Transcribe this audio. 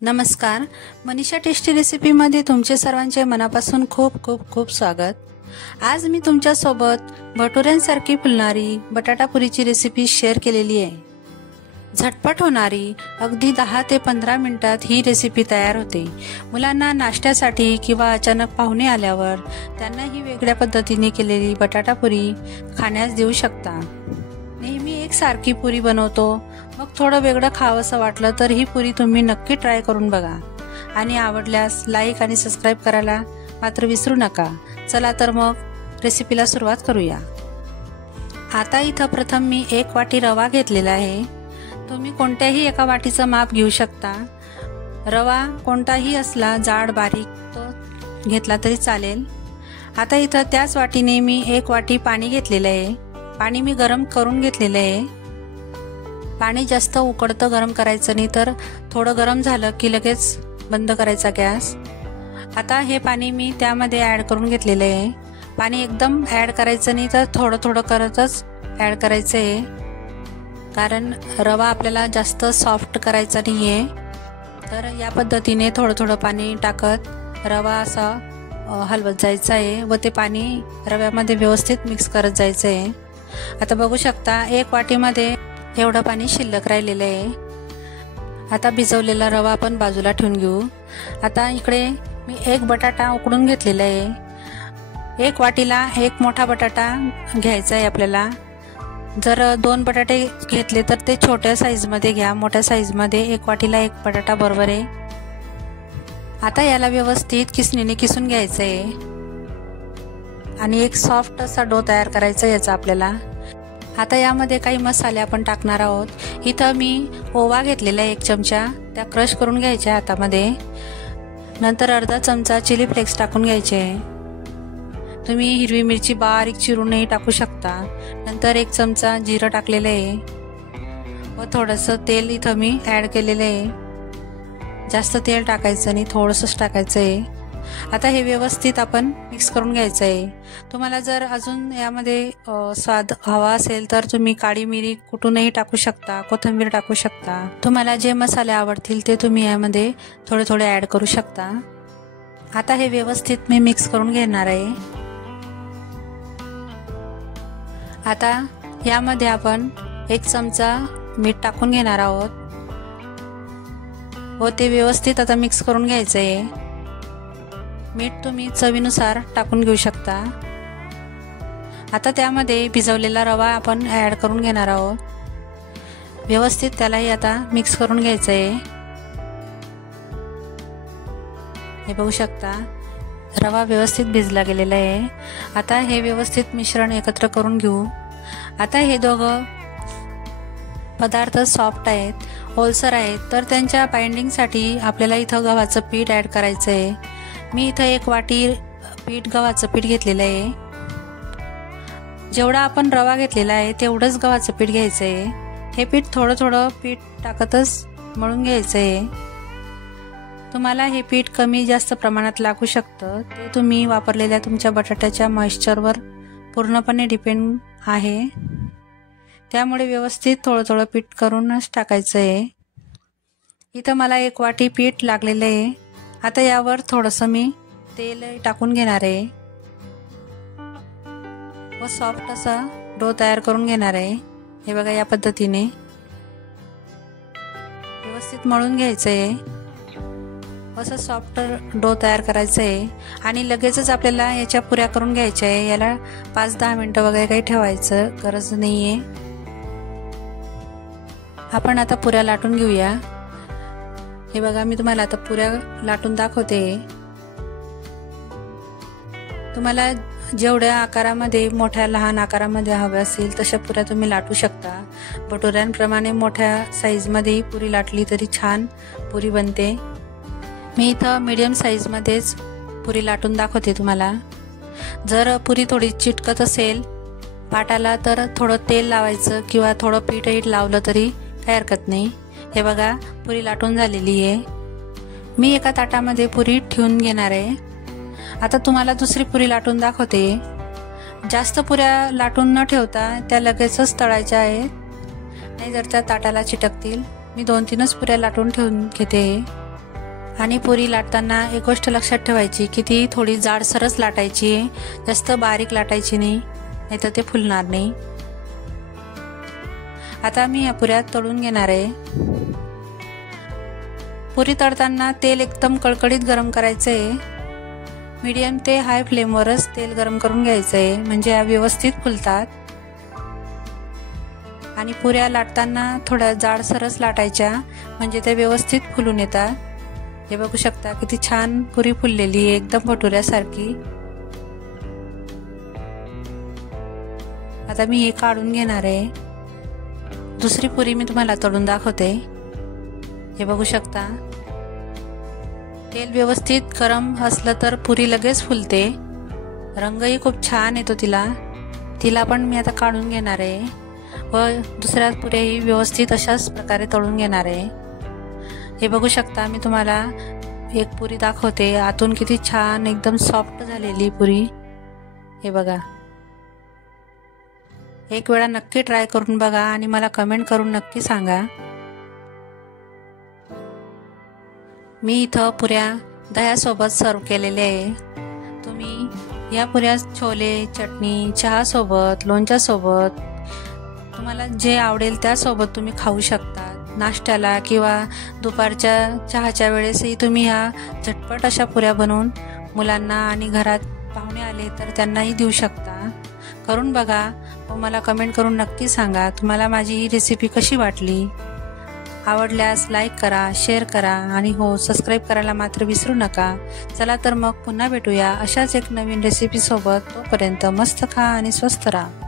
नमस्कार, मनीषा टेस्टी रेसिपीमध्ये तुमचे सर्वांचे मनापासून खूप खूप खूप स्वागत। आज मी तुमच्यासोबत भटुऱ्यांसारखी फुलणारी बटाटा पुरीची रेसिपी शेअर केलेली आहे। झटपट होणारी, अगदी 10 ते 15 मिनिटात ही रेसिपी तयार होते। मुलांना नाश्त्यासाठी किंवा अचानक पाहुणे आल्यावर त्यांना ही वेगळ्या पद्धतीने केलेली बटाटा पुरी खाण्यास देऊ शकता। नेहमी एकसारखी पुरी बनवतो, मग थोडं वेगळं खावंसं वाटलं तर ही पुरी तुम्ही नक्की ट्राय करून बघा आणि आवडल्यास लाईक आणि सबस्क्राईब करायला मात्र विसरू नका। चला तर मग रेसिपीला सुरुवात करूया। आता इथं प्रथम मी 1 वाटी रवा घेतलेला आहे। तुम्ही कोणत्याही एका वाटीचं माप घेऊ शकता। रवा कोणताही असला, जाड बारीक तो घेतला तरी चालेल। आता इथं त्याच वाटीने मी 1 वाटी पाणी घेतलेलं आहे। पाणी मी गरम करून घेतलेलं आहे। पाणी जास्त उकळतं गरम करायचं नाही, तर थोडं गरम झालं की लगेच बंद करायचा गॅस। आता हे पाणी मी त्यामध्ये ॲड करून घेतलेलं आहे। पाणी एकदम ॲड करायचं नाही, तर थोडं थोडं करतच ॲड करायचं आहे, कारण रवा आपल्याला जास्त सॉफ्ट करायचा नाही आहे। तर या पद्धतीने थोडं थोडं पाणी टाकत रवा असा हलवत जायचा आहे व ते पाणी रव्यामध्ये व्यवस्थित मिक्स करत जायचं आहे। आता बघू शकता 1 वाटीमध्ये एवढं पाणी शिल्लक राहिलेलं आहे। आता भिजवलेला रवा आपण बाजूला ठेवून घेऊ। आता इकडे मी 1 बटाटा उकडून घेतलेला आहे। 1 वाटीला 1 मोठा बटाटा घ्यायचा आहे आपल्याला। जर 2 बटाटे घेतले तर ते छोट्या साईजमध्ये घ्या, मोठ्या साईजमध्ये 1 वाटीला 1 बटाटा बरोबर आहे। आता याला व्यवस्थित किसणीने किसून घ्यायचं आहे आणि एक सॉफ्ट असा डो तयार करायचा याचा आपल्याला। आता यामध्ये काही मसाले आपण टाकणार आहोत। इथं मी ओवा घेतलेला 1 चमचा, त्या क्रश करून घ्यायच्या हातामध्ये। नंतर अर्धा चमचा चिली फ्लेक्स टाकून घ्यायचे। तुम्ही हिरवी मिरची बारीक चिरूनही टाकू शकता। नंतर 1 चमचा जिरं टाकलेलं आहे व थोडंसं तेल इथं मी ॲड केलेलं आहे। जास्त तेल टाकायचं नाही, थोडंसंच टाकायचं आहे। आता हे व्यवस्थित आपण मिक्स करून घ्यायचं आहे। तुम्हाला जर अजून यामध्ये स्वाद हवा असेल तर तुम्ही काळी मिरी कुटूनही टाकू शकता, कोथिंबीर टाकू शकता। तुम्हाला जे मसाले आवडतील ते तुम्ही यामध्ये थोडे थोडे ॲड करू शकता। आता हे व्यवस्थित मी मिक्स करून घेणार आहे। आता यामध्ये आपण 1 चमचा मीठ टाकून घेणार आहोत व ते व्यवस्थित आता मिक्स करून घ्यायचं आहे। मीठ तुम्ही चवीनुसार टाकून घेऊ शकता। आता त्यामध्ये भिजवलेला रवा आपण ॲड करून घेणार आहोत। व्यवस्थित त्यालाही आता मिक्स करून घ्यायचं आहे। हे बघू शकता रवा व्यवस्थित भिजला गेलेला आहे। आता हे व्यवस्थित मिश्रण एकत्र करून घेऊ। आता हे दोघं पदार्थ सॉफ्ट आहेत, ओलसर आहेत, तर त्यांच्या बाइंडिंगसाठी आपल्याला इथं गव्हाचं पीठ ॲड करायचं आहे। मी इथं 1 वाटी गव्हाचं पीठ घेतलेलं आहे। जेवढा आपण रवा घेतलेला आहे तेवढंच गव्हाचं पीठ घ्यायचं आहे। हे पीठ थोडं थोडं पीठ टाकतच मळून घ्यायचं आहे। तुम्हाला हे पीठ कमी जास्त प्रमाणात लागू शकतं, ते तुम्ही वापरलेल्या तुमच्या बटाट्याच्या मॉइश्चरवर पूर्णपणे डिपेंड आहे। त्यामुळे व्यवस्थित थोडं थोडं पीठ करूनच टाकायचं आहे। इथं मला 1 वाटी पीठ लागलेलं आहे। आता यावर थोडंसं मी तेल टाकून घेणार आहे व सॉफ्ट असा डो तयार करून घेणार आहे। हे बघा या पद्धतीने व्यवस्थित मळून घ्यायचं आहे। असं सॉफ्ट डो तयार करायचं आहे आणि लगेचच आपल्याला याच्या पुऱ्या करून घ्यायच्या आहे। याला 5-10 मिनटं वगैरे काही ठेवायचं गरज नाही आहे। आपण आता पुऱ्या लाटून घेऊया। हे बघा मी तुम्हाला आता पुऱ्या लाटून दाखवते। तुम्हाला जेवढ्या आकारामध्ये, मोठ्या लहान आकारामध्ये हव्या असतील तशा पुऱ्या तुम्ही लाटू शकता। भटुऱ्यांप्रमाणे मोठ्या साईजमध्येही पुरी लाटली तरी छान पुरी बनते। मी इथं मीडियम साईजमध्येच पुरी लाटून दाखवते तुम्हाला। जर पुरी थोडी चिटकत असेल पाटाला तर थोडं तेल लावायचं किंवा थोडं पीठही लावलं तरी काही हरकत नाही। हे बघा पुरी लाटून झालेली आहे। मी एका ताटामध्ये पुरी ठेवून घेणार आहे। आता तुम्हाला दुसरी पुरी लाटून दाखवते। जास्त पुऱ्या लाटून न ठेवता त्या लगेचच तळायच्या आहेत, नाही जर त्या ताटाला चिटकतील। मी 2-3च पुऱ्या लाटून ठेवून घेते। आणि पुरी लाटताना एक गोष्ट लक्षात ठेवायची की ती थोडी जाडसरच लाटायची, जास्त बारीक लाटायची नाही, नाहीतर ते फुलणार नाही. आता मी या पुऱ्या तळून घेणार आहे. पुरी तळताना तेल एकदम कळकळीत गरम करायचं आहे. मीडियम ते हाय फ्लेमवरच तेल गरम करून घ्यायचं आहे, म्हणजे या व्यवस्थित फुलतात. आणि पुऱ्या लाटताना थोड्या जाडसरच लाटायच्या, म्हणजे ते व्यवस्थित फुलून येतात. हे बघू शकता किती छान पुरी फुललेली आहे, एकदम भटुऱ्यासारखी. आता मी हे काढून घेणार आहे. दुसरी पुरी मी तुम्हाला तळून दाखवते. हे बघू शकता, तेल व्यवस्थित गरम असलं तर पुरी लगेच फुलते. रंगही खूप छान येतो तिला पण मी आता काढून घेणार आहे व दुसऱ्या पुऱ्याही व्यवस्थित अशाच प्रकारे तळून घेणार आहे. हे बघू शकता, मी तुम्हाला एक पुरी दाखवते. आतून किती छान एकदम सॉफ्ट झालेली पुरी. हे बघा, एक वेळा नक्की ट्राय करून बघा आणि मला कमेंट करून नक्की सांगा. मी इथं पुऱ्या दह्यासोबत सर्व केलेल्या आहे. तुम्ही या पुऱ्या छोले, चटणी, चहासोबत, लोणच्यासोबत, तुम्हाला जे आवडेल त्यासोबत तुम्ही खाऊ शकता. नाश्त्याला किंवा दुपारच्या चहाच्या वेळेसही तुम्ही ह्या झटपट अशा पुऱ्या बनवून मुलांना आणि घरात पाहुणे आले तर त्यांनाही देऊ शकता. करून बघा व मला कमेंट करून नक्की सांगा तुम्हाला माझी ही रेसिपी कशी वाटली. आवडल्यास लाईक करा, शेअर करा आणि हो, सबस्क्राईब करायला मात्र विसरू नका. चला तर मग पुन्हा भेटूया अशाच एक नवीन रेसिपी सोबत. तोपर्यंत मस्त खा आणि स्वस्त राहा.